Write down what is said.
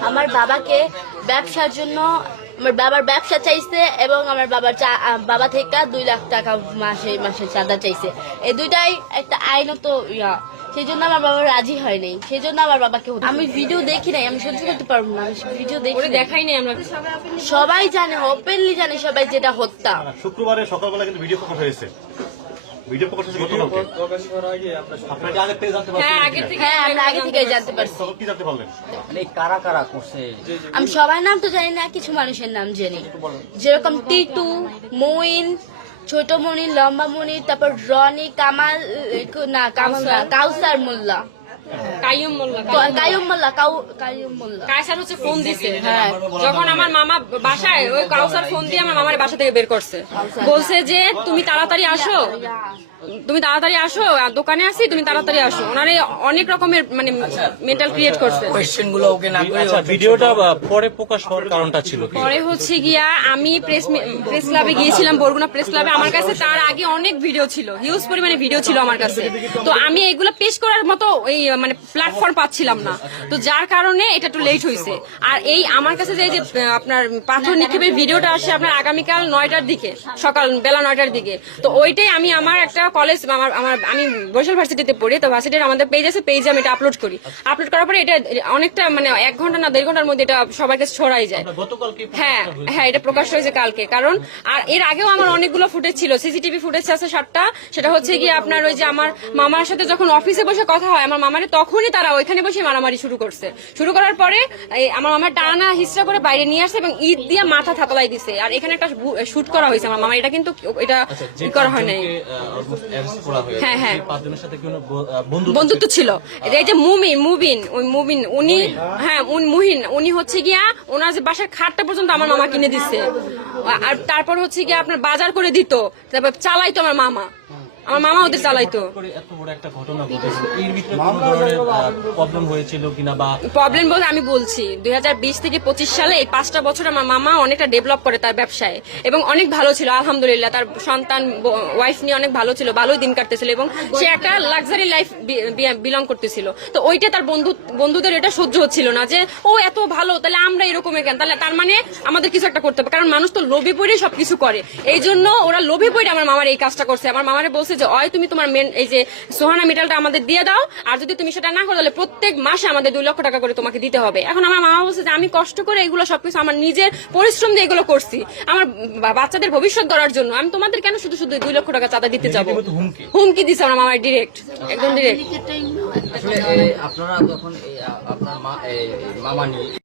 আমার বাবাকে ব্যবসার জন্য আমার বাবার ব্যবসা চাইছে এবং আমার বাবার চা- বাবা থেকে দুই লাখ টাকা মাসে মাসে চাঁদা চাইছে। এই দুইটাই একটা আইনত ইয়া। সেই জন্য আমার বাবা রাজি হয় নাই। সেই জন্য আমার বাবাকে আমি ভিডিও দেখি নাই আমি সহ্য করতে পারব না ভিডিও দেখি দেখাই নাই আমরা। সবাই জানে ওপেনলি জানে সবাই যেটা হত্যা। শুক্রবারে সকালবেলা কিন্তু ভিডিও প্রকাশ হয়েছে। ভিডিও প্রকাশ হয়েছে গতকালকে। আপনারা কি আগে থেকে জানতে হ্যাঁ আগে থেকে হ্যাঁ আমরা আগে থেকে জানতে পারছি। কি জানতে পারলেন। মানে কারা কারা করছে? আমি সবার নাম তো জানি না কিছু মানুষের নাম জানি। যেরকম টিটু মইন ছোট মনি লম্বা মনি তারপর রনি কামাল না কামাল না কাউসার মোল্লা। কাইয়ুম মোল্লা ক- মোল্লা। কাউ- মোল্লা। কায়সার হচ্ছে ফোন দিছে। হ্যাঁ। যখন আমার মামা বাসায় ওই কাউসার ফোন দিয়ে আমার মামার বাসা থেকে বের করছে। বলছে যে তুমি তাড়াতাড়ি আসো। তুমি তাড়াতাড়ি আসো দোকানে আসি তুমি তাড়াতাড়ি আসো। ওনারে অনেক রকমের মানে মেন্টাল ক্রিয়েট করছে। কোয়েশ্চেনগুলো ওকে না করে আচ্ছা ভিডিওটা পরে প্রকাশ হওয়ার কারণটা ছিল কি? পরে হচ্ছে গিয়া আমি প্রেস প্রেস ক্লাবে গিয়েছিলাম বরগুনা প্রেস ক্লাবে আমার কাছে তার আগে অনেক ভিডিও ছিল হিউজ পরিমাণে ভিডিও ছিল আমার কাছে। তো আমি এগুলো পেশ করার মতো এই মানে প্ল্যাটফর্ম পাচ্ছিলাম না। তো যার কারণে এটা একটু লেট হয়েছে আর এই আমার কাছে যে এই যে আপনার পাথর নিক্ষেপের ভিডিওটা আসে আপনার আগামীকাল নয়টার দিকে সকাল বেলা নয়টার দিকে। তো ওইটাই আমি আমার একটা কলেজ আমার আমার আমি বরিশাল ভার্সিটিতে পড়ি তো ভার্সিটির আমাদের পেজ আছে পেজে আমি এটা আপলোড করি। আপলোড করার পরে এটা অনেকটা মানে এক ঘণ্টা না দেড় ঘণ্টার মধ্যে এটা সবার কাছে ছড়াই যায়। হ্যাঁ হ্যাঁ এটা প্রকাশ হয়েছে কালকে কারণ আর এর আগেও আমার অনেকগুলো ফুটেজ ছিল সিসিটিভি ফুটেজ আছে সাতটা সেটা হচ্ছে গিয়ে আপনার ওই যে আমার মামার সাথে যখন অফিসে বসে কথা হয় আমার মামারে তখনই তারা ওইখানে বসে মারামারি শুরু করছে। শুরু করার পরে আমার মামার টানা হিস্ট্রা করে বাইরে নিয়ে আসছে এবং ঈদ দিয়ে মাথা থাতলাই দিছে। আর এখানে একটা শুট করা হয়েছে আমার মামা এটা কিন্তু এটা ই করা হয় নাই। হ্যাঁ, হ্যাঁ। পাঁচজনের সাথে কোনো বন্ধুত্ব ছিল? এই যে মুমিন মুবিন ওই মুবিন উনি হ্যাঁ উনি মুহিন উনি হচ্ছে গিয়া ওনার যে বাসার খাটটা পর্যন্ত আমার মামা কিনে দিচ্ছে আর তারপর হচ্ছে গিয়ে আপনার বাজার করে দিত তারপর চালাইতো আমার মামা। আমার মামা ওদের চালাইতো। এত বড় একটা ঘটনা ঘটেছে। এর ভিতরে কোনো ধরনের প্রবলেম হয়েছিল কিনা বা প্রবলেম বলতে আমি বলছি দুই হাজার বিশ থেকে পঁচিশ সালে এই পাঁচটা বছর আমার মামা অনেকটা ডেভেলপ করে তার ব্যবসায় এবং অনেক ভালো ছিল আলহামদুলিল্লাহ। তার সন্তান ওয়াইফ নিয়ে অনেক ভালো ছিল ভালোই দিন কাটতেছিল এবং সে একটা লাক্সারি লাইফ বিলং করতেছিল। তো ওইটা তার বন্ধু বন্ধুদের এটা সহ্য হচ্ছিল না যে ও এত ভালো তাহলে আমরা এরকমের কেন? তাহলে তার মানে আমাদের কিছু একটা করতে হবে কারণ মানুষ তো লোভে পড়ে সবকিছু করে। এই জন্য ওরা লোভে পড়ে আমার মামার এই কাজটা করছে। আমার মামারে বলছে যে অয় তুমি তোমার মেন এই যে সোহানা মিটালটা আমাদের দিয়ে দাও আর যদি তুমি সেটা না করো তাহলে প্রত্যেক মাসে আমাদের দুই লক্ষ টাকা করে তোমাকে দিতে হবে। এখন আমার মামা বলছে যে আমি কষ্ট করে এগুলো সবকিছু আমার নিজের পরিশ্রম দিয়ে এগুলো করছি। আমার বাচ্চাদের ভবিষ্যৎ গড়ার জন্য। আমি তোমাদের কেন শুধু শুধু দুই লক্ষ টাকা চাঁদা দিতে যাব? হুমকি। দিছে আমার মামার ডিরেক্ট একদম ডিরেক্ট আপনারা যখন আপনার মা মামা নিয়ে